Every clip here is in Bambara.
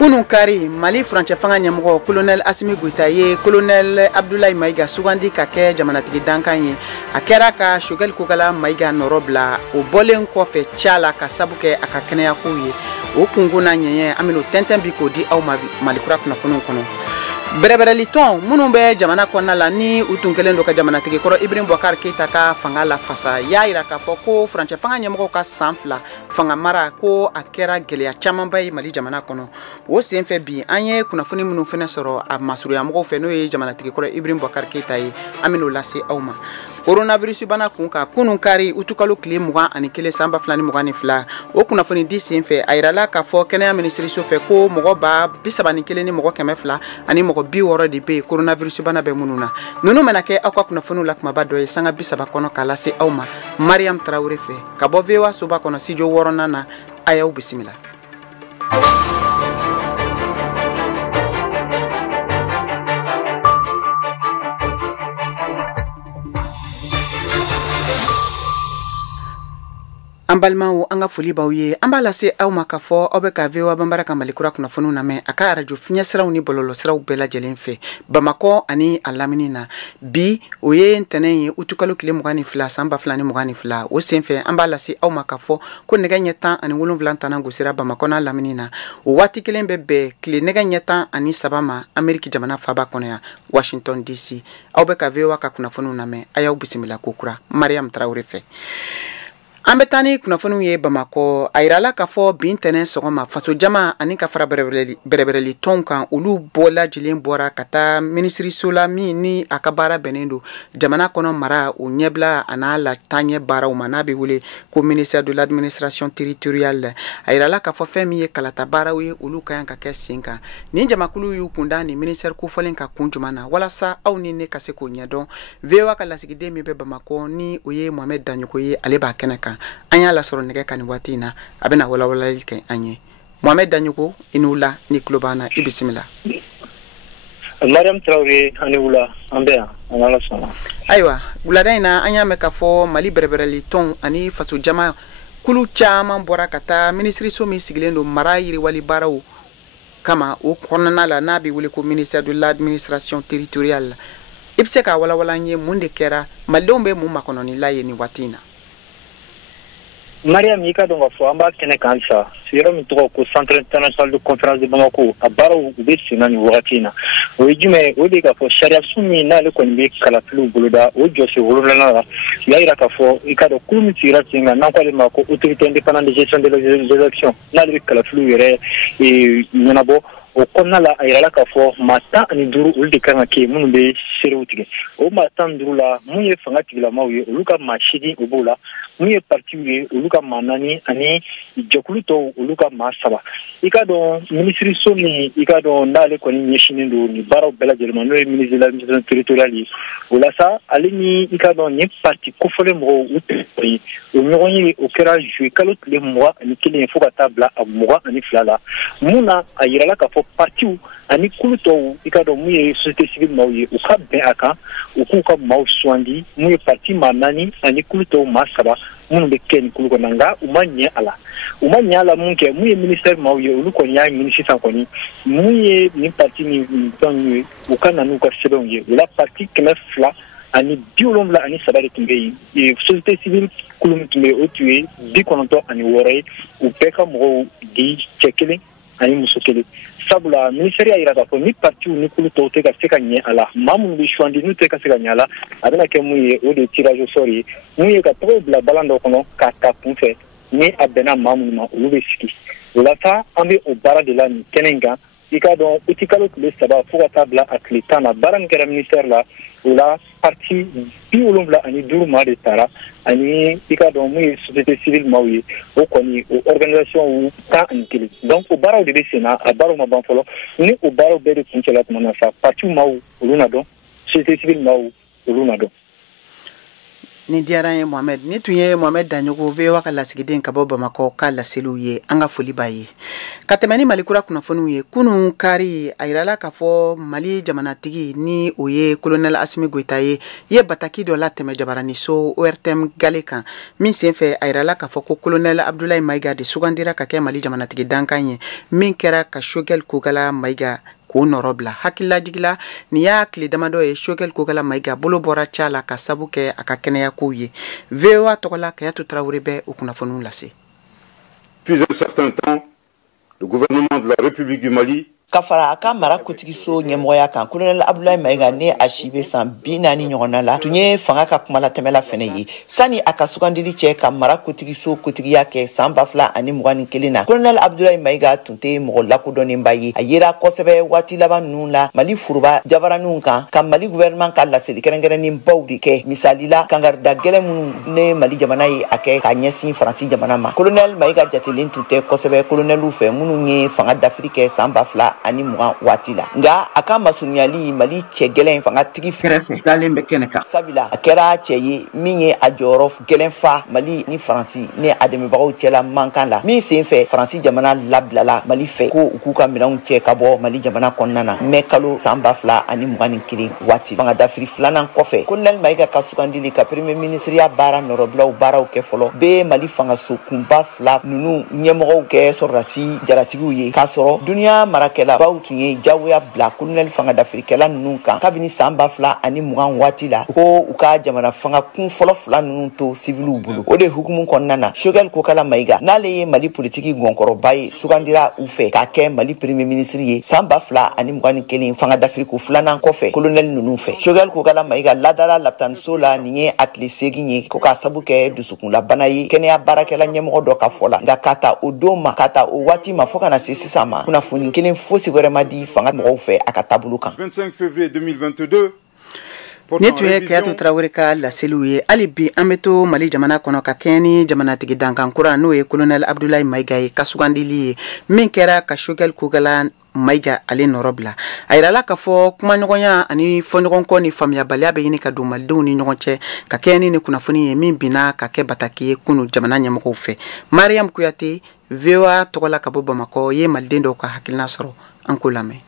Kunun kari Mali furancɛ fanga ɲɛmɔgɔ colonel Asimi Goita ye colonel Abdoulaye Maiga sugandi ka kɛ jamanatigi dankan ye a kɛra ka Choguel Kokala Maiga nɔrɔ bila o bɔlen kɔfɛ cala ka sabu kɛ a ka kɛnɛya kow ye o kungo na ɲɛɲɛ an bɛn'o tɛntɛn bi k'o di aw ma Malikura kunnafoniw kɔnɔ. Bɛrɛbɛrɛli tɔn minnu bɛ jamana kɔnɔna la ni u tun kɛlen don ka jamanatigi kɔrɔ Ibrahim Boubacar Keita ka fanga la fasa y'a jira k'a fɔ ko furancɛ fanga ɲɛmɔgɔw ka san 2 fanga mara ko a kɛra gɛlɛya camanba ye Mali jamana kɔnɔ o senfɛ bi an ye kunnafoni minnu fɛnɛ sɔrɔ a masuruya mɔgɔw fɛ n'o ye jamanatigi kɔrɔ Ibrahim Boubacar Keita ye an bɛn'o lase aw ma. Coronavirus bana kun ka kunun kari utukalo tile 21 san 2022 o kunnafoni di senfɛ a yirala k'a fɔ kɛnɛya minisiriso fɛ ko mɔgɔ ba 31 ni mɔgɔ 200 ani mɔgɔ 60 de bɛ coronavirus bana bɛ minnu na ninnu mana kɛ aw ka kunnafoniw la kumaba dɔ ye sanga 30 kɔnɔ k'a lase aw ma Mariam Traoré fɛ ka bɔ VOA soba kɔnɔ studio 6 na a y'aw bisimila. An balimaw an ka foli b'aw ye an b'a lase aw ma k'a fɔ aw bɛ ka VOA Banbara ka Malikura kunnafoniw lamɛn a ka radio fiɲɛ siraw ni bɔlɔlɔ siraw bɛɛ lajɛlen fɛ Bamakɔ ani a lamini na bi o ye ntɛnɛn ye utukalo tile 22 san 2022 o senfɛ an b'a lase aw ma k'a fɔ ko nɛgɛ ɲɛ 17 tana gosira Bamakɔ n'a lamini na o waati kelen bɛ bɛn tile nɛgɛ ɲɛ 13 ma Ameriki jamana faaba kɔnɔ yan Washington DC aw bɛ ka VOA ka kunnafoniw lamɛn a y'aw bisimila ko kura Mariam Traoré fɛ. An bɛ taa ni kunnafoniw ye Bamakɔ a yirala k'a fɔ bi ntɛnɛn sɔgɔma faso jama ani ka fara bɛrɛbɛrɛli tɔnw kan olu bɛɛ lajɛlen bɔra ka taa minisiriso la min ni a ka baara bɛnnen don jamana kɔnɔ mara o ɲɛbila a n'a la taaɲɛ baaraw ma n'a bɛ wele ko ministère de l'administration territoriale a yirala k'a fɔ fɛn min ye kalata baaraw ye olu ka kan ka kɛ sen kan nin jamakulu y'u kunda ni ministère kofɔlen ka kun jumɛn na walasa aw ni ne ka se k'o ɲɛdɔn VOA ka lasigiden min bɛ Bamakɔ ni o ye Mohamed Daɲoko ye ale b'a kɛnɛ kan an y'a lasɔrɔ nɛgɛ kan ni waati in na a bɛna walawalali kɛ an ye Mohamed Daɲoko i n'u la ni tulo b'an na i bisimila. Mariam Traoré ani wula an bɛ yan an ala sɔnna. Ayiwa wulada in na an y'a mɛn k'a fɔ Mali bɛrɛbɛrɛli tɔn ani faso jama kulu caman bɔra ka taa minisiriso min sigilen don mara yiriwali baaraw kama o kɔnɔna la n'a bɛ wele ko ministère de l'administration territoriale i bɛ se k'a walawala an ye mun de kɛra malidenw bɛ mun makɔnɔ ni la ye nin waati in na. Mariam i ka dɔn k'a fɔ an b'a kɛnɛ kan sa yɔrɔ min tɔgɔ ko Centre international de conférence de Bamako a baaraw u bɛ sen na nin wagati in na o ye jumɛn o de ye k'a fɔ sariyasun min n'ale kɔni bɛ kalafiliw boloda o jɔsen 7 la y'a jira k'a fɔ i ka dɔn kulu min sigira sen kan n'an k'ale ma ko autorité indépendante de gestion des élections n'ale bɛ kalafiliw yɛrɛ ɲɛnabɔ o kɔnɔna la a yirala k'a fɔ maa 15 olu de kan ka kɛ minnu bɛ seerew tigɛ o maa 15 la mun ye fanga tigilamaw ye olu ka maa 8 o b'o la mun ye partiw ye olu ka maa 4 ani jɛkulu tɔw olu ka maa 3 i ka dɔn minisiriso min i ka dɔn n'ale kɔni ɲɛsinen don nin baaraw bɛɛ lajɛlen ma n'o ye ministre de l'administration territoriale ye o la sa ale ni i ka dɔn nin parti kofɔlen mɔgɔw u tɛmɛ o ɲɔgɔn ye o kɛra juillet kalo tile 21 ye fo ka taa bila a 22 la mun na a yirala k'a fɔ partiw ani kulu tɔw i ka dɔn mun ye société civile maaw ye u ka bɛn a kan u k'u ka maaw sugandi mun ye parti maa 4 ani kulu tɔw maa 3 minnu bɛ kɛ nin kulu kɔnɔ nka u ma ɲɛ a la u ma ɲɛ a la mun kɛ mun ye ministère maaw ye olu kɔni y'a ɲini sisan kɔni mun ye nin parti ni fɛnw ye u ka na n'u ka sɛbɛnw ye o la parti 200 ani 73 de tun bɛ yen société civile kulu min tun bɛ yen o tun ye 96 ye u bɛɛ ka mɔgɔw di cɛ kelen ani muso kelen sabula ministère y'a jira k'a fɔ ni partiw ni kulu tɔw tɛ ka se ka ɲɛ a la maa minnu bɛ sugandi n'u tɛ ka se ka ɲɛ a la a bɛna kɛ mun ye o de ye tirage au sort ye mun ye ka tɔgɔw bila balan dɔ kɔnɔ k'a ta kunfɛ ni a bɛnna maa minnu ma olu bɛ sigi o la sa an bɛ o baara de la nin kɛnɛ in kan i ka dɔn uti kalo tile 3 fo ka taa bila a tile 10 na baara min kɛra ministère la o la parti 75 maa de taara ani i ka dɔn mun ye société civile maaw ye o kɔni o organisation 11 donc o baaraw de bɛ sen na a baaraw ma ban fɔlɔ ni o baaraw bɛɛ de kun cɛla tuma na sa partiw maaw olu na dɔn société civile maaw olu na dɔn. ni diyara ye Mohamed ni tun ye Mohamed Danyogo VOA ka lasigiden ka bɔ Bamakɔ ka laseliw ye an ka foli b'a ye ka tɛmɛ ni Mali kura kunnafoniw ye kunun kari a yirala k'a fɔ Mali jamanatigi ni o ye colonel Asimi Goita ye bataki dɔ la tɛmɛ jabaraniso ORTM gale kan min senfɛ a yirala k'a fɔ ko colonel Abdoulaye Maiga de sugandira ka kɛ Mali jamanatigi dankan ye min kɛra ka Choguel Kokala Maiga k'o nɔrɔ bila hakililajigila ni y'a tile damadɔ ye Choguel Kokala Maiga bolo bɔra ca la ka sabu kɛ a ka kɛnɛya kow ye VOA tɔgɔla Kayatu Traoré bɛ o kunnafoniw lase. Depuis un certain temps, le gouvernement de la République du Mali ka fara a ka mara kutigiso ɲɛmɔgɔya kan colonel Abdoulaye Maiga ne a si bɛ san 40 ɲɔgɔnna la tun ye fanga ka kuma latɛmɛla fɛnɛ ye sani a ka sugandili cɛ ka mara kutigiso kotigiya kɛ san 2021 na colonel Abdoulaye Maiga tun tɛ mɔgɔ lakodɔnnenba ye a yera kosɛbɛ waati laban ninnu la Mali furuba jabaraniw kan ka Mali gouvernement ka laseli kɛrɛnkɛrɛnnenbaw de kɛ misali la kangarida gɛlɛn minnu ne Mali jamana ye a kɛ ka ɲɛsin Faransi jamana ma colonel Maiga jatelen tun tɛ kosɛbɛ colonelu fɛ minnu ye fanga dafiri kɛ san 2000 ani mugan waati la nga a ka masurunyali Mali cɛ gɛlɛn fanga tigi fɛrɛfɛ dalen bɛ kɛnɛ kan sabila a kɛra cɛ ye min ye a jɔyɔrɔ gɛlɛn fa Mali ni Faransi ne a dɛmɛbagaw cɛla mankan la min senfɛ Faransi jamana labilala Mali fɛ ko u k'u ka minɛnw cɛ ka bɔ Mali jamana kɔnɔna na mɛ kalo san 2021 waati fanga dafiri filanan kɔfɛ colonel Maiga ka sugandili ka premier ministeriya baara nɔrɔbilaw baaraw kɛ fɔlɔ bɛ Mali fangaso kunba fila ninnu ɲɛmɔgɔw kɛ sɔrɔdasi jaratigiw ye k'a sɔrɔ duniya marakɛla baw tun ye jagoya bila colonel fanga dafirikɛla ninnu kan kabini san 2020 waati la ko u ka jamana fanga kun fɔlɔ fila ninnu to civiliw bolo o de hukumu kɔnɔna na Choguel Kokala Maiga n'ale ye Mali politiki gɔnkɔrɔba ye sugandira u fɛ k'a kɛ Mali premier ministre ye san 2021 fanga dafiriku filanan kɔfɛ colonel ninnu fɛ Choguel Kokala Maiga ladara lapitaniso la nin ye a tile 8 ye ko k'a sabu kɛ dusukunlabana ye kɛnɛya baarakɛla ɲɛmɔgɔ dɔ ka fɔ la nka ka ta o don ma ka ta o waati ma fo kana se sisan ma kunnafoni kelen fosi wɛrɛ ma di fanga mɔgɔw fɛ a ka taabolo kan 25 février 2022 ne tun ye Kayatu Traoré ka laseliw ye hali bi an bɛ to Mali jamana kɔnɔ ka kɛɲɛ ni jamanatigi dankan kura n'o ye colonel Abdoulaye Maiga ye ka sugandili ye min kɛra ka Choguel Kokala Maiga ale nɔrɔ bila a yirala k'a fɔ kumaɲɔgɔnya ani fɔɲɔgɔnkɔ ni faamuyabaliya bɛ ɲini ka don malidenw ni ɲɔgɔn cɛ ka kɛɲɛ ni kunnafoni ye min binna ka kɛ bataki ye kunu jamana ɲɛmɔgɔw fɛ Mariam Kuyate VOA tɔgɔla ka bɔ Bamakɔ ye maliden dɔw ka hakilina sɔrɔ an ko lamɛn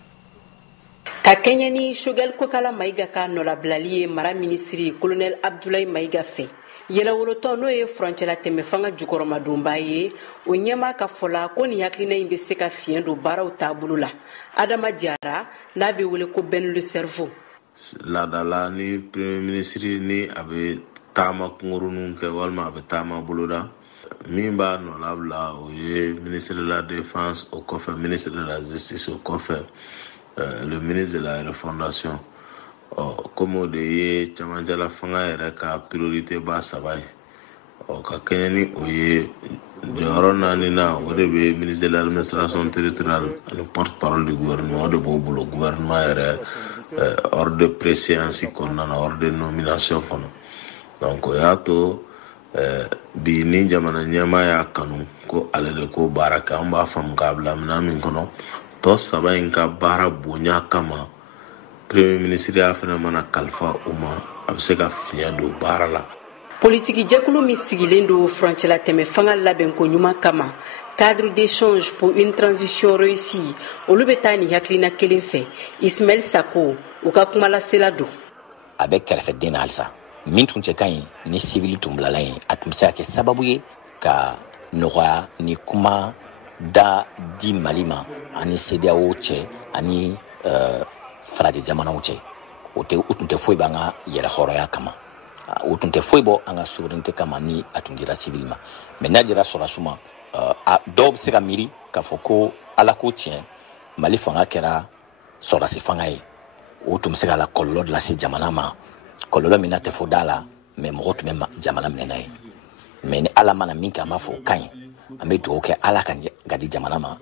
ka kɛɲɛ ni Choguel Kokala Maiga ka nɔlabilali ye mara minisiri colonel Abdoulaye Maiga fɛ yɛlɛwolotɔ n'o ye furancɛla tɛmɛ fanga jukɔrɔmadonba ye o ɲɛma ka fɔla ko nin hakilina in bɛ se ka fiɲɛ don baaraw taabolo la Adama Diarra n'a bɛ wele ko Ben le Cerveau laadala ni premier ministre ni a bɛ taama kunguruninw kɛ walima a bɛ taama boloda min b'a nɔlabila o ye ministre de la défense o kɔfɛ ministre de la justice o kɔfɛ le ministre de la refondation comme o de ye cɛmancɛla fanga yɛrɛ ka priorité ba saba ye ka kɛɲɛ ni o ye jɔyɔrɔ 4nan o de bɛ ministre de l'administration territoriale ani porte-parole du gouvernement o de b'o bolo gouvernement yɛrɛ ordre de préséance kɔnɔna na ordre de nomination kɔnɔ donc o y'a to bi ni jamana ɲɛmaa y'a kanu ko ale de ko baara kɛ an b'a faamu k'a bila minɛn min kɔnɔ tɔ saba in ka baara bonya kama premier ministre y'a fana mana kalifa o ma a bɛ se ka fiɲɛ don baara la politiki jɛkulu min sigilen don furancɛla tɛmɛ fanga labɛnko ɲuman kama cadre d'échange pour une transition réussie olu bɛ taa nin hakilina kelen fɛ Ismaël Sako u ka kuma lasela don a bɛ kɛrɛfɛden na halisa min tun cɛ ka ɲi ni civil tun bilala yen a tun bɛ se ka kɛ sababu ye ka nɔgɔya ni kuma da di Mali ma ani CEDEAO cɛ ani farajɛ jamanaw cɛ o tun tɛ foyi b'an ka yɛrɛ hɔrɔnya kama o tun tɛ foyi bɔ an ka souveraineté kama ni a tun dira civil ma mais n'a dira sɔrɔdasiw ma dɔw bɛ se ka miiri k'a fɔ ko ala ko tiɲɛ Mali fanga kɛra sɔrɔdasi fanga ye o tun bɛ se ka la kɔlɔlɔ lase jamana ma kɔlɔlɔ min na tɛ fɔ da la mais mɔgɔ tun bɛ jamana minɛ n'a ye mais ni ala mana min kɛ an b'a fɔ o ka ɲi an bɛ dugawu kɛ ala ka gadi jamana ma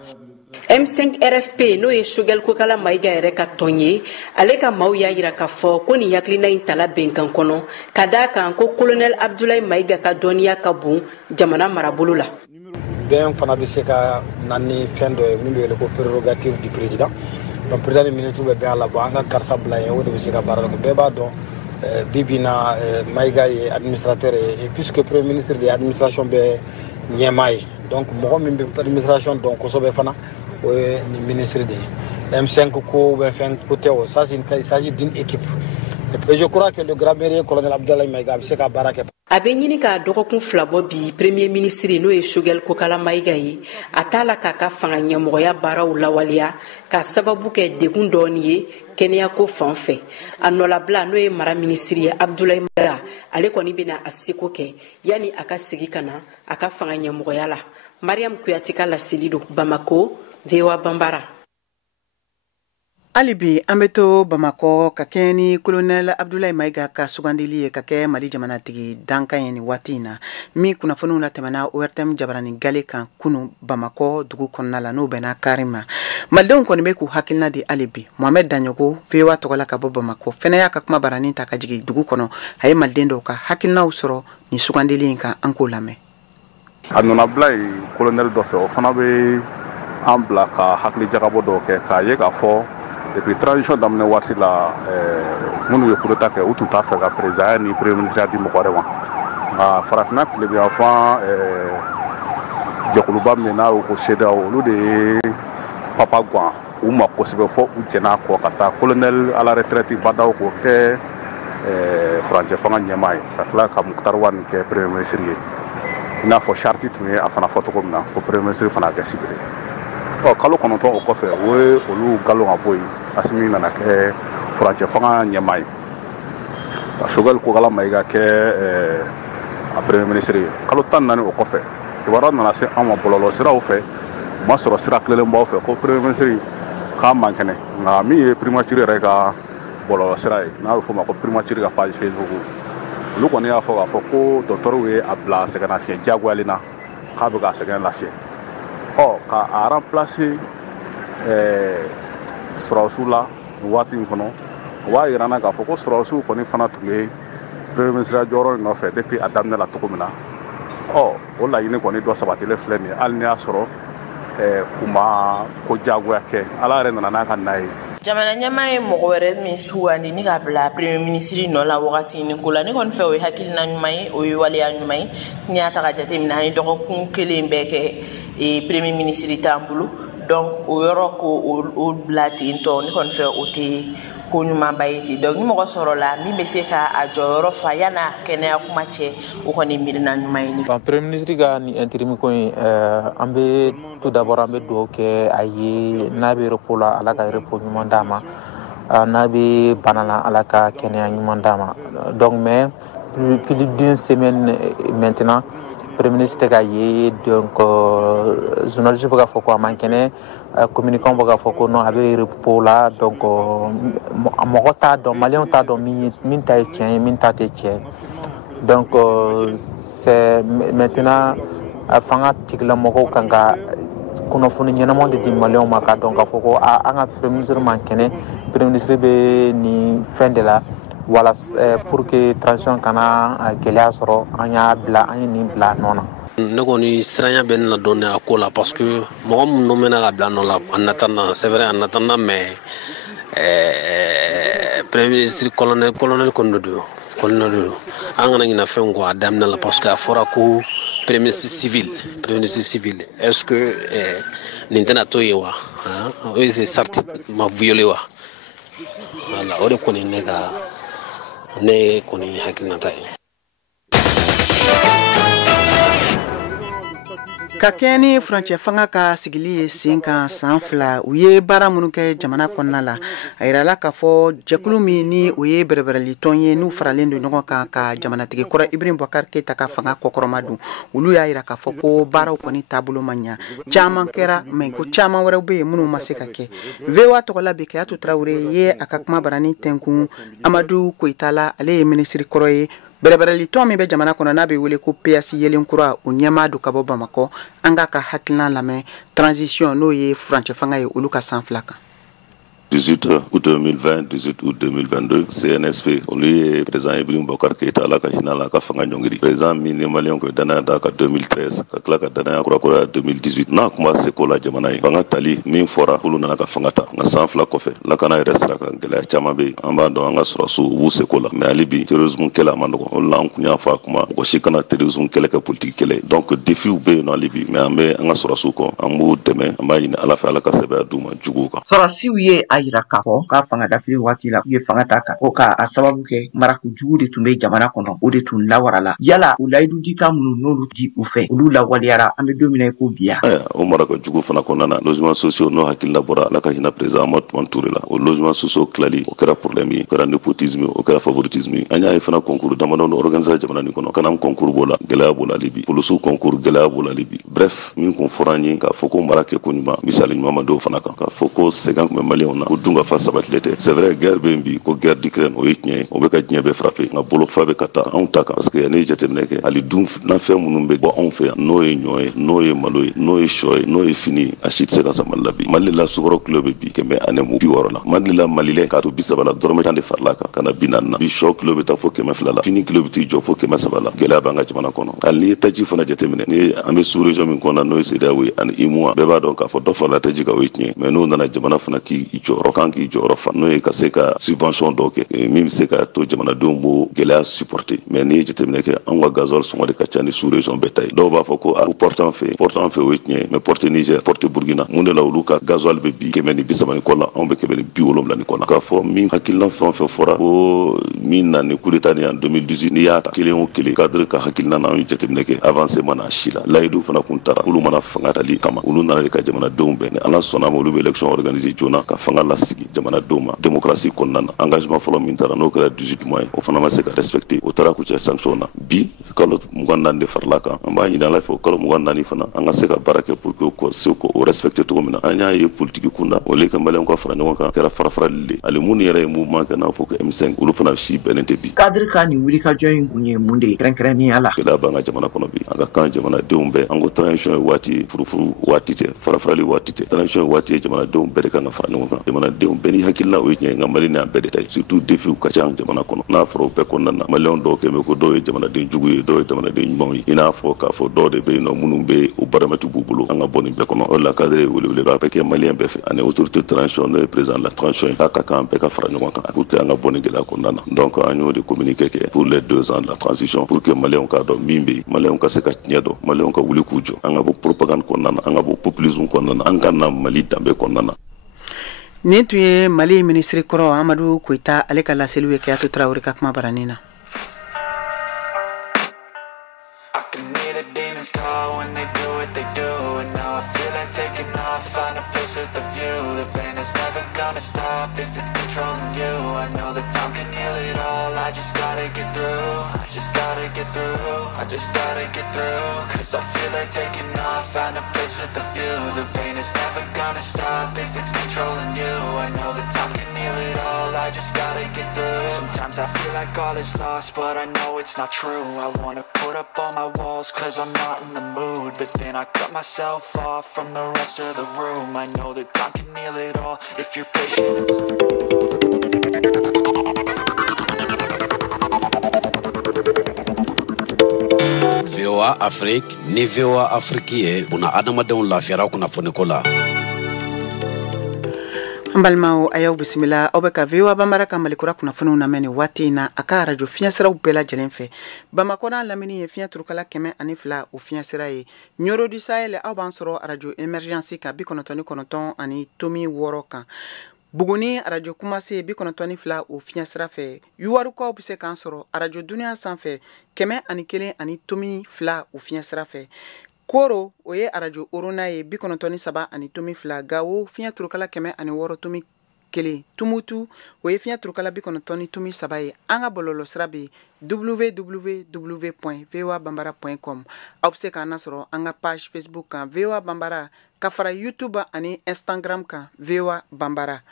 M5 RFP n'o ye Choguel Kokala Maiga yɛrɛ ka tɔn ye ale ka maaw y'a jira k'a fɔ ko nin hakilina in tala bɛnkan kɔnɔ ka d'a kan ko colonel Abdoulaye Maiga ka dɔnniya ka bon jamana marabolo la bɛn fana bɛ se ka na ni fɛn dɔ ye min bɛ wele ko prérogative du président donc président ni ministre bɛ bɛn a la bon an ka karisa bila yen o de bɛ se ka baara kɛ bɛɛ b'a dɔn Bibina Maïga est administrateur et puisque Premier ministre de l'administration de Niamey, donc moi même administration donc Kosovo Fana, le ministre de M5 ko ben côté ça il s'agit d'une équipe. Et je crois que le grand maire colonel Abdoulaye Maïga c'est ka baraka a bɛ ɲini ka dɔgɔkun fila bɔ bi premier ministre n'o ye Choguel Kokala Maïga ye a t'a la k'a ka fanga ɲɛmɔgɔya baaraw lawaleya ka sababu kɛ degun dɔɔni ye kɛnɛyako fan fɛ a nɔlabila n'o ye mara ministre ye Abdoulaye Maïga ale kɔni bɛna a seko kɛ yani a ka sigi ka na a ka fanga ɲɛmɔgɔya la. Mariam Kuyati ka laseli don Bamako, VOA Bambara. Alibi ambeto Bamako ka kɛ ni colonel Abdoulaye Maïga ka sugandili ye ka kɛ Mali jamanatigi dankan ye ni waati in na min kunnafoniw la tɛmɛna ORTM jabarani gale kan kunu Bamako dugu kɔnɔna la n'o bɛnna Karima. Malidenw kɔni bɛ k'u hakilina di Alibi Mohamed Danyogo VOA tɔgɔla ka bɔ Bamako fɛnɛ y'a ka kuma baranin ta ka jigin dugu kɔnɔ a ye maliden dɔw ka hakilinaw sɔrɔ ni sugandili in kan an k'o lamɛn. A nana bila yen colonel dɔ fɛ o fana bɛ an bila ka hakili jagabɔ dɔw kɛ k'a ye k'a fɔ depuis transition daminɛ waati la minnu ye coup d'état kɛ u tun t'a fɛ ka président ni premier ministre di mɔgɔ wɛrɛ ma nka farafinna tilebiyanfan jɛkuluba min n'a y'o ko CEDEAO olu de ye papa guwan u ma kosɛbɛ fɔ u jɛn'a kɔ ka taa colonel à la retraite badaw k'o kɛ furancɛ fanga ɲɛmaa ye ka tila ka Mukutari Wani kɛ premier ministre ye i n'a fɔ charte tun ye a fana fɔ cogo min na ko premier ministre fana kɛ sibiri kalo kɔnɔntɔn o kɔfɛ o ye olu galon ka bɔ yen Asimi nana kɛ furancɛ fanga ɲɛmaa ye ka Choguel Kokala Maïga kɛ a premier ministre ye kalo 14 o kɔfɛ kibaruya nana se an ma bɔlɔlɔ siraw fɛ o ma sɔrɔ sira tilenenbaw fɛ ko premier ministre k'a man kɛnɛ nka min ye primature yɛrɛ ka bɔlɔlɔ sira ye n'a bɛ f'o ma ko primature ka page Facebook olu kɔni y'a fɔ k'a fɔ ko dɔgɔtɔrɔw ye a bila sɛgɛnnafiɲɛ diyagoyalen na k'a bɛ ka sɛgɛn lafiya ka a remplacer Surasiw la waati in kɔnɔ o b'a yira n na k'a fɔ ko Surasiw kɔni fana tun bɛ premier ministre jɔyɔrɔ in nɔfɛ depuis a daminɛ la cogo min na o laɲini kɔni dɔ sabatilen filɛ nin ye hali ni y'a sɔrɔ u ma ko diyagoya kɛ Ala yɛrɛ nana n'a ka na ye. Jamana ɲɛmaa ye mɔgɔ wɛrɛ min sugandi ni k'a bila premier ministre nɔ la wagati ni ko la ne kɔni fɛ o ye hakilina ɲuman ye o ye waleya ɲuman ye n'i y'a ta ka jateminɛ an ye dɔgɔkun kelen bɛɛ kɛ premier ministre t'an bolo donc o yɔrɔ ko o bila ten tɔ ne kɔni fɛ o tɛ ko ɲumanba ye ten donc ni mɔgɔ sɔrɔla min bɛ se ka a jɔyɔrɔ fa yan'a kɛnɛya kuma cɛ o kɔni mirina ɲuman ye. premier ministre ka ni intérim ko in an bɛ tout d'abord an bɛ dugawu kɛ a ye n'a bɛ repos la Ala ka repos ɲuman d'a ma n'a bɛ bana la Ala ka kɛnɛya ɲuman d'a ma donc mais plus d'une semaine maintenant premier ministre ka ye donc journaliste bɛ ka fɔ ko a man kɛnɛ communicant bɛ ka fɔ ko non a bɛ repos la donc mɔgɔ t'a dɔn maliyɛnw t'a dɔn min ta ye tiɲɛ ye min ta tɛ tiɲɛ donc c'est maintenant fanga tigilamɔgɔw kan ka kunnafoni ɲɛnama de di maliyɛnw ma k'a dɔn k'a fɔ ko an ka premier ministre man kɛnɛ premier ministre bɛ nin fɛn de la wala pour que transition kana gɛlɛya sɔrɔ an ye nin bila nɔ na. Ne kɔni siranya bɛ ne la dɔɔnin a ko la parce que mɔgɔ minnu mɛna ka bila nɔ la en attendant c'est vrai en attendant mais premier ministre colonel kɔni de don an kana ɲinɛ fɛn kɔ a daminɛ la parce que a fɔra ko premier ministre civil est-ce que nin tɛna to ye wa c'est sarti ma violé wa voilà o de kɔni ne kɔni hakilinata ye. Ka kɛ ni furancɛ fanga ka sigili ye sen kan san fila u ye baara minnu kɛ jamana kɔnɔna la a yirala k'a fɔ jɛkulu min ni o ye bɛrɛbɛrɛli tɔn ye n'u faralen don ɲɔgɔn kan ka jamanatigi kɔrɔ Ibrahim Boubacar Keita ka fanga kɔkɔrɔma dun olu y'a yira k'a fɔ ko baaraw kɔni taabolo ma ɲa caman kɛra mais ko caman wɛrɛw bɛ yen minnu ma se ka kɛ VOA tɔgɔla bɛ Keyatu Traoré ye a ka kuma barani tɛnkun Amadu Koyita la ale ye ministre kɔrɔ ye bɛrɛbɛrɛli tɔn min bɛ jamana kɔnɔ n'a bɛ wele ko PS Yelenkura o ɲɛmaa don ka bɔ Bamakɔ an ka hakilina lamɛn transition n'o ye furancɛ fanga ye olu ka san fila kan. 18 août 2020 18 août 2022 CNSP olu ye président Ibrahim Boubacar Keïta ala ka hinɛ la ka fanga ɲɔngiri président min ni maliyɛnw ko danaya da ka 2013 ka tila ka danaya kurakura 2018 n'a kuma seko la jamana ye fanga tali min fɔra olu nana ka fanga ta nka san 2 kɔfɛ lakana yɛrɛ sira kan gɛlɛya caman bɛ yen an b'a dɔn an ka sɔrɔsiw u b'u seko la mais hali bi terrorisme kɛlɛ a ma nɔgɔn o la an kun y'a fɔ a kuma mɔgɔ si kana terrorisme kɛlɛ kɛ politique kɛlɛ donc défiw bɛ yen nɔ hali bi mais an bɛ an ka sɔrɔsiw kɔ an b'u dɛmɛ an b'a ɲini ala fɛ ala ka sɛbɛya d'u ma juguw kan. Sɔrɔsiw ye a yira k'a fɔ k'a fanga dafili waati la u ye fanga ta kan ko k'a sababu kɛ marakujugu de tun bɛ jamana kɔnɔ o de tun lawarala yala o layidu dikan minnu n'olu di u fɛ olu lawaleyara an bɛ don min na i ko bi yan. O marakujugu fana kɔnɔna na logement sociaux n'o hakilila bɔra ala ka hinɛ président Amadou Toumani Touré la o logement sociaux tilali o kɛra problème ye o kɛra népotisme o kɛra favoritisme ye an y'a ye fana concours damadɔ organisé jamana nin kɔnɔ kana concours b'o la gɛlɛya b'o la hali bi polisiw concours gɛlɛya b'o la hali bi bref min kun fɔra an ye k'a fɔ ko mara kɛ ko ɲuman misali ɲuman ma dɔw fana kan k'a fɔ ko sɛgɛn tun bɛ maliyɛnw na ko dun ka fa sabatilen tɛ c'est vrai guerre bɛ yen bi ko guerre d'Ukraine o ye tiɲɛ ye o bɛ ka diɲɛ bɛɛ frappé nka bolofa bɛ ka taa anw ta kan parce que ne ye jateminɛ kɛ hali dun nafɛn minnu bɛ bɔ anw fɛ yan n'o ye ɲɔ ye n'o ye malo ye n'o ye sɔ ye n'o ye fini ye a si tɛ se ka san Mali la bi Mali la sukaro kilo bɛ bi 160 la Mali la malilɛ k'a to 30 la dɔrɔmɛ 10 de farala kan ka na 40 na bi sɔ kilo bɛ taa fo 100 la fini kilo bɛ t'i jɔ fo 130 la gɛlɛya b'an ka jamana kɔnɔ hali n'i ye taji fana jateminɛ ni an bɛ sous région min kɔnɔ n'o ye CEDEAO ye ani IMOA bɛɛ b'a dɔn k'a fɔ dɔ farala taji kan o ye tiɲɛ mais n'o nana jamana fana k'i jɔyɔrɔ kan k'i jɔyɔrɔ fa n'o ye ka se ka subvention dɔw kɛ min bɛ se ka to jamanadenw b'o gɛlɛya supporter mais n'i ye jateminɛ kɛ an ka gasoil sɔngɔ de ka ca ni sous région bɛɛ ta ye dɔw b'a fɔ ko a porte an fɛ o ye tiɲɛ ye mais porte Niger porte Burkina mun de la olu ka gasoil bɛ bi 130 ni kɔ la anw bɛ 170 ni kɔ la k'a fɔ min hakilina fɛn o fɛn fɔra ko min na ni coup d'état ni en 2018 n'i y'a ta kelen o kelen cadre ka hakilina na an ye jateminɛ kɛ avancement na si la layidu fana kun taara olu mana fanga tali kama olu nana de ka jamanadenw bɛn ni ala sɔnna ma olu bɛ élection organiser joona ka fanga lasigi jamanadenw ma démocratie kɔnɔna na engagement fɔlɔ min taara n'o kɛra 18 mois o fana ma se ka respecter o taara kucɛ sanction na bi kalo 24 de farala kan an b'a ɲini ala fɛ o kalo 24 fana an ka se ka baara kɛ pour que o se k'o respecter cogo min na an y'a ye politique kunda o le ka maliyɛnw ka fara ɲɔgɔn kan kɛra farafarali le hali minnu yɛrɛ ye mouvement kɛ n'a fɔ ko M5 olu fana si bɛnnen tɛ bi cadre ka nin wulikajɔ in kun ye mun de ye kɛrɛnkɛrɛnnenya la gɛlɛya b'an ka jamana kɔnɔ bi an ka kan jamanadenw bɛɛ an ko transition ye waati ye furufuru waati tɛ farafarali waati tɛ transition ye waati ye jamanadenw bɛɛ de kan ka fara ɲɔgɔn kan jamanadenw bɛɛ ni hakilina o ye tiɲɛ ye nka Mali n'a bɛɛ de ta ye surtout défiw ka ca jamana kɔnɔ n'a fɔra o bɛɛ kɔnɔna na maliyɛnw dɔw kɛmɛ ko dɔw ye jamanaden jugu ye dɔw ye jamanaden ɲumanw ye i n'a fɔ k'a fɔ dɔw de bɛ yen nɔ minnu bɛ o baramɛti b'u bolo an ka bɔ nin bɛɛ kɔnɔ o la cadre ye welewele b'a bɛɛ kɛ maliyɛn bɛɛ fɛ ani autorité transition n'o ye président la transition ye k'a ka kan bɛɛ ka fara ɲɔgɔn kan pour que an ka bɔ nin gɛlɛya kɔnɔna na donc an y'o de communiqué kɛ pour les 2 ans de la transition pour que maliyɛnw k'a dɔn min bɛ yen maliyɛnw ka se ka tiɲɛ dɔn maliyɛnw ka wuli k'u jɔ an ka bɔ propagande kɔnɔna na an ka bɔ populisme kɔnɔna na an ka na Mali danbe kɔnɔna na. Nin tun ye Mali ministre kɔrɔ Amadou Koita ale ka laseliw ye Keyatu Traoré ka kuma baranin na. I just gotta get through, cause I feel like taking off, find a place with a view. The pain is never gonna stop if it's controlling you. I know that time can heal it all, I just gotta get through. Sometimes I feel like all is lost, but I know it's not true. I wanna put up all my walls, cause I'm not in the mood. But then I cut myself off from the rest of the room. I know that time can heal it all, if you're patient. VOA Afrique ni VOA Afrique ye buna adamadenw lafiyara kunnafoni ko la. An balimaw a y'aw bisimila aw bɛ ka VOA Bambara ka malikura kunnafoniw lamɛn nin waati in na a ka radio fiɲɛsiraw bɛɛ lajɛlen fɛ Bamakɔ n'a lamini ye fiɲɛ turukala 102 o fiɲɛsira ye Nioro du Sahel aw b'an sɔrɔ radio émergence ka 99 ani tomi 6 kan Buguni radio Kumase 92 o fiɲɛsira fɛ Yuwarukaw bɛ se k'an sɔrɔ radio Dunuya sanfɛ 101 ani tomi 2 o fiɲɛsira fɛ Koro o ye radio Orona ye 93 ani tomi 2 Gawo fiɲɛ turukala 106 tomi 1 Tumutu o ye fiɲɛ turukala 93 tomi 3 ye an ka bɔlɔlɔ sira bɛ www.voabambara.com aw bɛ se k'an sɔrɔ an ka page Facebook kan VOA Bambara ka fara YouTube ani Instagram kan VOA Bambara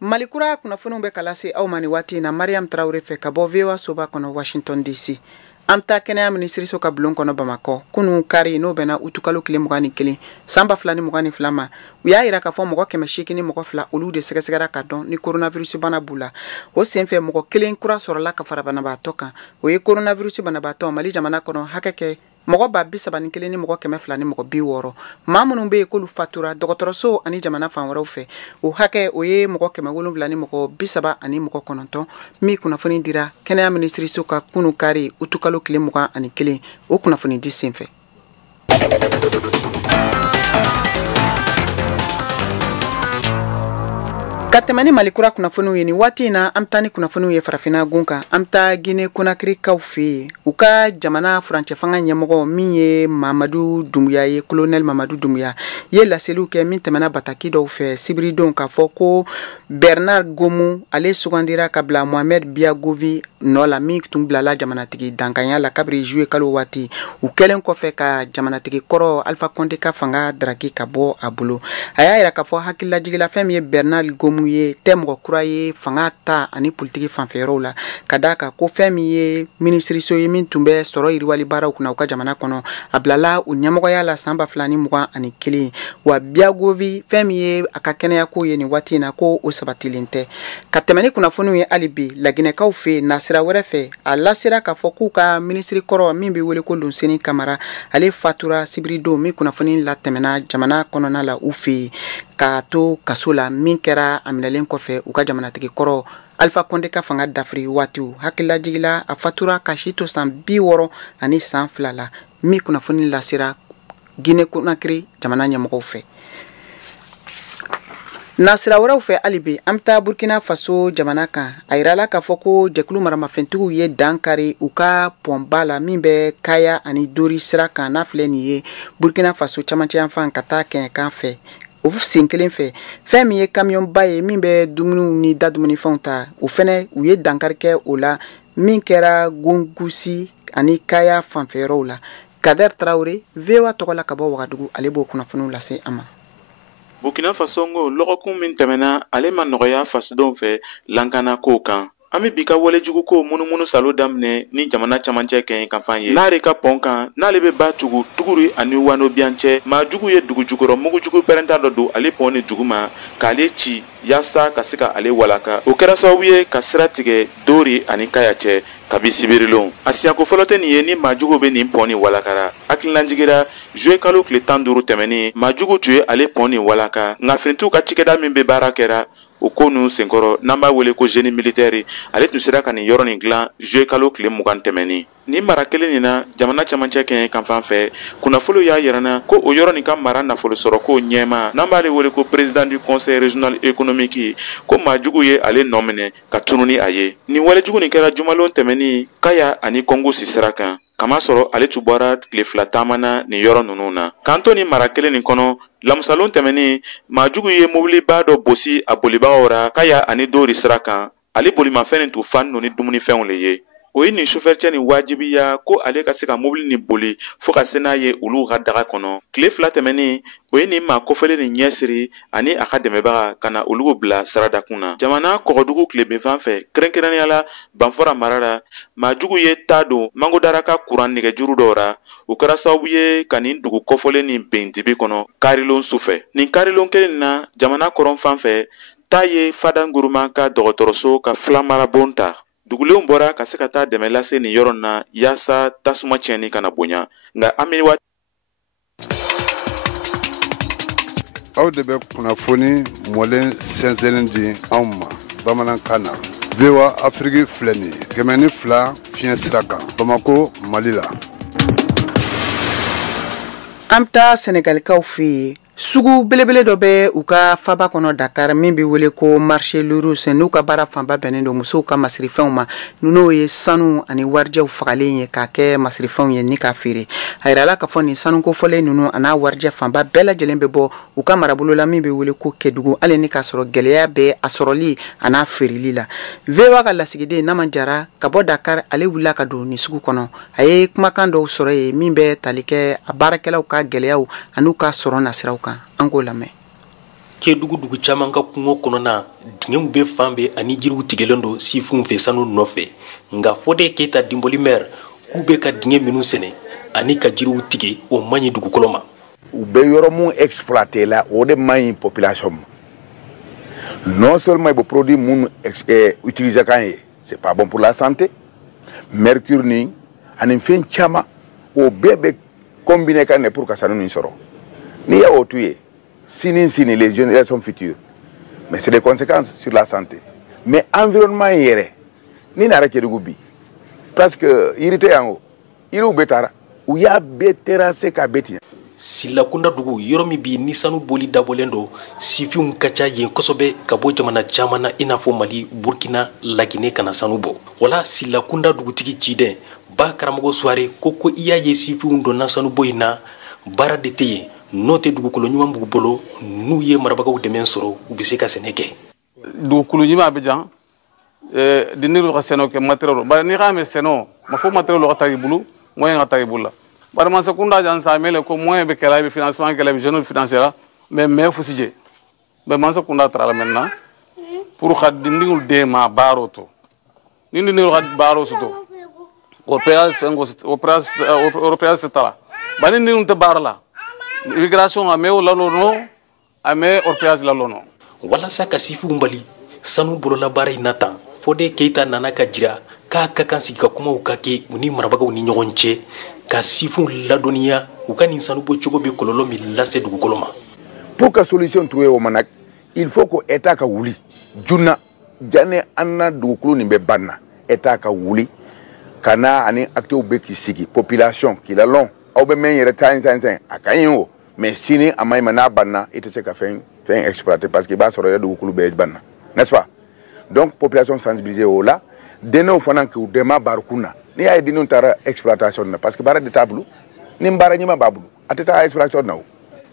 Malikura kunnafoniw bɛ ka lase aw ma ni waati in na Mariam Traoré fɛ ka bɔ VOA Soba kɔnɔ Washington DC amta kɛnɛya ministri so ka bulon kɔnɔ Bamakɔ kunu kari no bɛna utukalo kile 21 samba filani 22 ma u y'a yira k'a fɔ mɔgɔ 800 ni mɔgɔ 2 olu de sɛgɛsɛgɛra ka dɔn ni coronavirus bana b'u la o senfɛ mɔgɔ 1 kura sɔrɔla ka fara banabaatɔ kan o ye coronavirus banabaatɔ Mali jamana kɔnɔ hakɛ kɛ mɔgɔ 31 ni mɔgɔ 200 ni mɔgɔ 60 maa minnu bɛ k'olu fatura dɔgɔtɔrɔso ani jamana fan wɛrɛw fɛ o hakɛ o ye mɔgɔ 770 ni mɔgɔ 30 ani mɔgɔ 9 min kunnafoni dira kɛnɛya ministri so ka kunu kari utukalo kile 21 o kunnafoni di senfɛ ka tɛmɛ ni Malikura kunnafoniw ye ni waati na an taa ni kunnafoniw ye farafina gun kan an taa Guinée Conakry kaw fɛ u ka jamana furancɛ fanga ɲɛmɔgɔ min ye Mamadu Dumbuya ye colonel Mamadu Dumbuya ye laseliw kɛ min tɛmɛna bataki dɔw fɛ sibiridon k'a fɔ ko Bernard Gomu ale sugandira ka bila Mohamed Biagovi nɔ la min tun bilala jamanatigi dankanya la kabiri juillet kalo waati u kɛlen kɔfɛ ka jamanatigi kɔrɔ Alpha Condé ka fanga daraki ka bɔ a bolo a y'a yira k'a fɔ hakililajigila fɛn min ye Bernard Gomu ye tɛ mɔgɔ kura ye fanga ta ani politiki fanfɛyɔrɔw la ka da ka ko fɛn min ye ministriso ye min tun bɛ sɔrɔ yiriwali baaraw kunna u ka jamana kɔnɔ a bilala u ɲɛmɔgɔya la san 2021 wa Biagovi fɛn min ye a ka kɛnɛya ko ye nin waati in na ko o sabatilen tɛ ka tɛmɛ ni kunnafoniw ye hali bi laginɛkaw fɛ nasira wɛrɛ fɛ a lasera k'a fɔ k'u ka ministri kɔrɔ min bɛ wele ko Lonseni Kamara ale fatura sibiridon min kunnafoni la tɛmɛna jamana kɔnɔna la u fɛ k'a to kaso la min kɛra a minɛlen kɔfɛ u ka jamanatigi kɔrɔ Alpha Condé ka fanga dafiri waatiw hakililajigila a fatura ka si to san 60 ani san 2 la min kunnafoni lasera Guinée Conakry jamana ɲɛmɔgɔw fɛ nasira wɛrɛw fɛ hali bi an taa Burkina Faso jamana kan a yirala k'a fɔ ko jɛkulu maramafɛntigiw ye dankari u ka pɔnba la min bɛ Kaya ani Dori sira kan n'a filɛ nin ye Burkina Faso camancɛ yanfan ka taa kɛɲɛkan fɛ o sen kelen fɛ fɛn min ye kamiyɔnba ye min bɛ dumuniw ni dadumunifɛnw ta o fɛnɛ u ye dankari kɛ o la min kɛra Gongusi ani Kaya fanfɛyɔrɔw la Kader Traoré VOA tɔgɔ la ka bɔ Wagadugu ale b'o kunnafoniw lase a ma Burkina Faso ngo lɔgɔkun min tɛmɛna ale ma nɔgɔya fasodenw fɛ lankana kow kan an bɛ bi ka walejugu ko munumunu salo daminɛ ni jamana camancɛ kɛɲɛ kanfan ye n'ale ka pɔn kan n'ale bɛ ba tugu tuguri ani wanobiyan cɛ maa jugu ye dugu jukɔrɔ mugujugu pɛrɛnta dɔ don ale pɔn ni dugu ma k'ale ci yaasa ka se ka ale walaka o kɛra sababu ye ka sira tigɛ Dori ani Kaya cɛ kabi sibirilon a siyako fɔlɔ tɛ nin ye ni maajugu bɛ nin pɔn ni walakara hakililajigira juillet kalo tile 15 tɛmɛnen maajugu tun ye ale pɔn ni walaka nka finitiw ka cikɛda min bɛ baara kɛra o ko ninnu senkɔrɔ n'an b'a wele ko génie militaire ale tun sera ka nin yɔrɔ nin dilan juillet kalo tile 20 tɛmɛnen ni mara kelen nin na jamana camancɛ kɛɲɛ kanfan fɛ kunnafoniw y'a yirana ko o yɔrɔ nin ka mara nafolo sɔrɔ ko ɲɛma n'an b'ale wele ko président du conseil régional économique ko maajugu ye ale nɔ minɛ ka tunu ni a ye nin walejugu nin kɛra jumalon tɛmɛni Kaya ani Kongo si sira kan kama sɔrɔ ale tun bɔra tile 2 taamana nin yɔrɔ ninnu na k'an to nin mara kelen nin kɔnɔ lamusalon tɛmɛni maajugu ye mobiliba dɔ bosi a bolibagaw ra Kaya ani Dori sira kan ale bolimafɛn nin tun fan ninnu ni dumunifɛnw le ye o ye nin chauffeur cɛ nin wajibiya ko ale ka se ka mobili nin boli fo ka se n'a ye olu ka daga kɔnɔ tile 2 tɛmɛnen o ye nin maa kɔfɛlen nin ɲɛsiri ani a ka dɛmɛbaga ka na olu bila saradakun na jamana kɔgɔdugu tilebinfan fɛ kɛrɛnkɛrɛnnenya la Banfora mara la maajugu ye taa don Mangodara ka kuran nɛgɛjuru dɔw ra o kɛra sababu ye ka nin dugu kɔfɔlen nin ben dibi kɔnɔ karilon sufɛ nin karilon kelen na jamana kɔrɔn fan fɛ taa ye Fadanguruma ka dɔgɔtɔrɔso ka filamarabon ta dugulenw bɔra ka se ka taa dɛmɛ lase nin yɔrɔ na yaasa tasuma tiɲɛni kana bonya nka an bɛ waati aw de bɛ kunnafoni mɔlen sɛnsɛnnin di anw ma bamanankan na VOA Afrique filɛ nin ye 102 fiɲɛ sira kan Bamako Mali la an bɛ taa Senegalikaw fɛ yen sugu belebele dɔ bɛ u ka faba kɔnɔ Dakar min bɛ wele ko marché Lurus n'u ka baara fanba bɛnnen don musow ka masirifɛnw ma n'o ye sanu ani warijɛw fagalen ye k'a kɛ masirifɛnw ye ni k'a feere a yirala k'a fɔ nin sanuko fɔlen ninnu a n'a warijɛ fanba bɛɛ lajɛlen bɛ bɔ u ka marabolo la min bɛ wele ko Kédougou hali ni k'a sɔrɔ gɛlɛya bɛ a sɔrɔli a n'a feereli la VOA ka lasigiden Nama Jara ka bɔ Dakar ale wulila ka don nin sugu kɔnɔ a ye kumakan dɔw sɔrɔ ye min bɛ tali kɛ a baarakɛlaw ka gɛlɛyaw an'u ka sɔrɔ nasiraw kan an k'o lamɛn Kédougou dugu caman ka kungo kɔnɔna dingɛw bɛ fan bɛɛ ani jiriw tigɛlen don sifinw fɛ sanu nɔfɛ nka Fode Keita Dimboli maire k'u bɛ ka dingɛ minnu sɛnɛ ani ka jiriw tigɛ o man ɲi dugukolo ma. U bɛ yɔrɔ mun exploiter la o de man ɲi population ma. Non seulement il produit mun utiliser kan ye c'est pas bon pour la santé. Mercure ni ani fɛn caman o bɛɛ bɛ combiner kan ne pour ka sanu nin sɔrɔ. N'i y'a o to ye sini les générations futures mais c'est des conséquences sur la santé. Mais environnement yɛrɛ ni nara Kédougou bi parce que yiri tɛ yan o yiriw bɛ taara u y'a bɛɛ terrasser ka bɛɛ tiɲɛ. Silakunda dugu yɔrɔ min bi ni sanu boli dabɔlen don sifinw ka ca yen kosɛbɛ ka bɔ jamana caman na i n'a fɔ Mali, Burkina, Laginɛ kana sanu bɔ. Wala Silakunda dugutigi ciden ba karamɔgɔ Suware ko i y'a ye sifinw donna sanu bɔ in na baara de tɛ yen n'o tɛ dugukolo ɲuman b'u bolo n'u ye marabagaw dɛmɛ sɔrɔ u bɛ se ka sɛnɛ kɛ. Dugukolo ɲuman bɛ jan dinero ka sɛnɛ kɛ matériel bari ni ka mɛ sɛnɛ ma fɔ matériel ka taa i bolo moyen ka taa i bolo la. Bari man sekunda jan sa mele ko moyen be kala be financement kala be jeune financier mais fusije be man sekunda tra maintenant pour khad dindingul de ma baroto ni ni ro khad baro soto opération setala bani ni unte barla immigration a me wala no a me opération la lono wala saka sifu mbali sanu bolola bara inata fode keita nana ka jira ka kan sigi ka kuma u ka kɛ u ni marabagaw ni ɲɔgɔn cɛ ka sifu ladɔniya u ka nin sanu bɔ cogo bɛ kɔlɔlɔ min lase dugukolo ma. Pour que solution trouver au manak il faut que état ka wuli junna jane anna dugukolo nin bɛ banna état ka wuli kana ani acteurs bɛ k'i sigi population qui la long aw bɛ mɛn yɛrɛ tan a ka ɲi o mais sini a ma ɲi ma n'a banna i tɛ se ka fɛn exploiter parce que i b'a sɔrɔ yɛrɛ dugukolo bɛɛ banna n'est-ce pas donc population sensibilisée o la deno fana k'u dɛmɛ barikuna ni y'a ye denu taara exploitation na parce que baara de t'a bolo ni baara ɲuman b'a bolo a tɛ taa exploitation na o.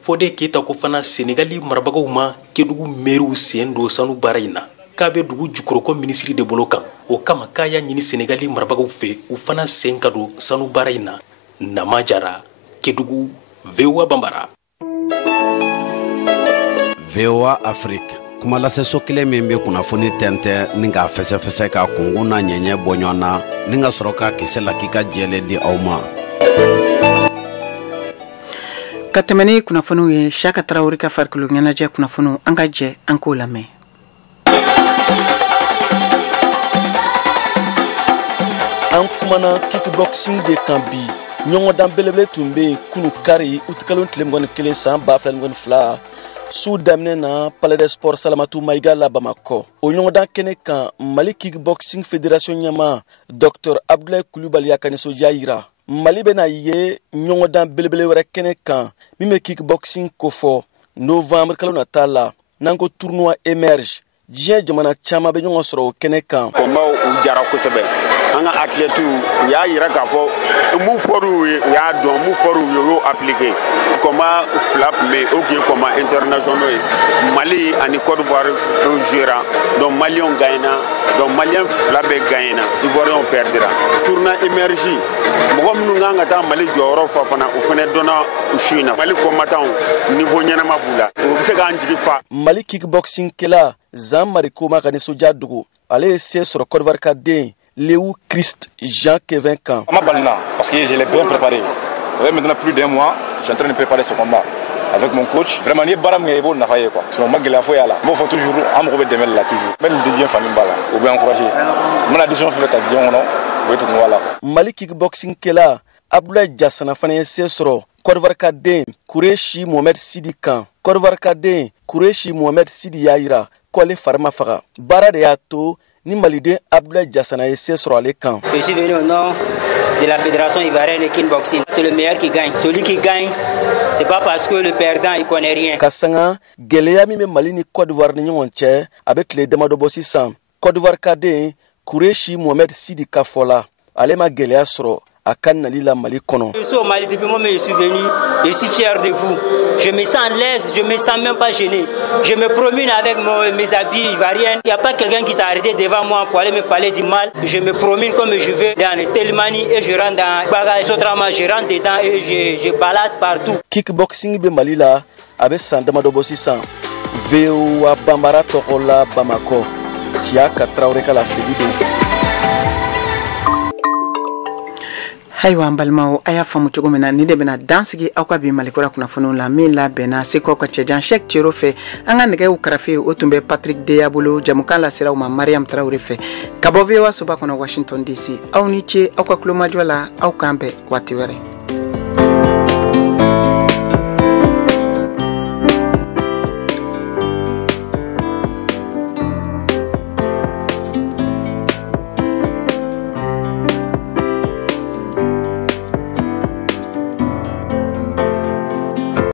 Fode Keita ko fana Senegali marabagaw ma Kédougou mairie sen do sanu baara in na k'a bɛ dugu jukɔrɔ ko ministre de bolo kan o kama k'a y'a ɲini Senegali marabagaw fɛ u fana sen ka don sanu baara in na. Nama Jara, Kédougou, VOA Bambara. VOA Afrique. Kuma lase so kelen min bɛ kunnafoni tɛntɛn ni k'a fɛsɛfɛsɛ ka kungun na ɲɛɲɛ bɔ ɲɔgɔn na ni ka sɔrɔ ka kisɛ la k'i ka jɛlen di aw ma. Ka tɛmɛ ni kunnafoniw ye Saka Tarawele ka farikolo ɲɛnajɛ kunnafoniw an ka jɛ an k'o lamɛn. An kumana kickboxing de kan bi ɲɔgɔndan belebele tun bɛ yen kunu kari utikalo tile 21 san 2022 su daminɛ na Palais des Sports Salamatu Maïga la Bamako o ɲɔgɔndan kɛnɛ kan Mali Kickboxing Fédération ɲɛma Dr Abdoulaye Kulubali y'a ka nisɔndiya yira Mali bɛna ye ɲɔgɔndan belebele wɛrɛ kɛnɛ kan min bɛ kickboxing kofɔ novembre kalo nata la n'an ko tournoi émerge diɲɛ jamana caman bɛ ɲɔgɔn sɔrɔ o kɛnɛ kan. Combat u jara kosɛbɛ an ka athlètes u y'a yira k'a fɔ mun fɔr'u ye u y'a dɔn mun fɔr'u ye u y'o appliqué combat fila tun bɛ yen o tun ye combat internationaux ye Mali ani Côte d'Ivoire o jouera donc Maliens gagnera donc Maliens fila bɛɛ gagnera Ivoiriens perdra tournoi émergie mɔgɔ minnu kan ka taa Mali jɔyɔrɔ fa fana o fana donna u su in na Mali combattants niveau ɲɛnama b'u la o bɛ se k'an jigi fa. Mali kickboxing kɛla Zan Marikoma ka nisɔndiya dogo ale ye se sɔrɔ Côte d'Ivoire ka den Léo Christ Jean-Kevin Kan. Ma balna parce que je l'ai bien préparé. Ouais, maintenant plus d'un mois, je suis en train de préparer ce combat avec mon coach. Vraiment, ni baram ngai bo na faye quoi. Sinon ma gela fo yala. Mo faut toujours am robe de mel là toujours. Même de bien famille bala. Ou bien encourager. Mon addition fait ta dion non. Oui tout voilà. Mali kickboxing kela Abdoulaye Jassana fana ye se sɔrɔ Côte d'Ivoire ka den Kureshi Mohamed Sidi Kan. Côte d'Ivoire ka den Kureshi Mohamed Sidi y'a yira ko ale fari ma faga. Baara de y'a to ni Maliden Abdoulaye Jassana ye se sɔrɔ ale kan. Je suis venu au nom de la Fédération ivoirienne de kickboxing. C'est le meilleur qui gagne. Celui qui gagne, c'est pas parce que le perdant il connaît rien. Kasanga gɛlɛya min bɛ Mali ni Côte d'Ivoire ni ɲɔgɔn cɛ a bɛ tile damadɔ bɔ sisan. Côte d'Ivoire ka den Kureshi Mohamed Sidi ka fɔ la ale ma gɛlɛya sɔrɔ a ka nali la Mali kɔnɔ. Je suis au Mali depuis moi, mais je suis venu. Je suis fier de vous. Je me sens à l'aise, je me sens même pas gêné. Je me promène avec mes habits ivoiriens. Il n'y a pas quelqu'un qui s'est arrêté devant moi pour aller me parler du mal. Je me promène comme je veux dans le Telmani et je rentre dans Bagage Sotrama, je rentre dedans et je balade partout. Kickboxing be Mali la a bɛ san damadɔ bɔ sisan. VOA Bambara tɔgɔ la Bamako. Siaka Traoré ka laseli don. Haywa balmao aya famu cogo mina ni de bena dansigi aw ka bi malikura kunnafoniw la min la bɛnna seko ka cɛjan Cheikh Tiro fɛ an ka nɛgɛw karafe o tun bɛ Patrick Deya bolo jamukan la siraw ma Mariam Traoré fɛ ka bɔ VOA soba kɔnɔ Washington DC aw ni ce aw ka kulomajɔ la aw kan bɛn waati wɛrɛ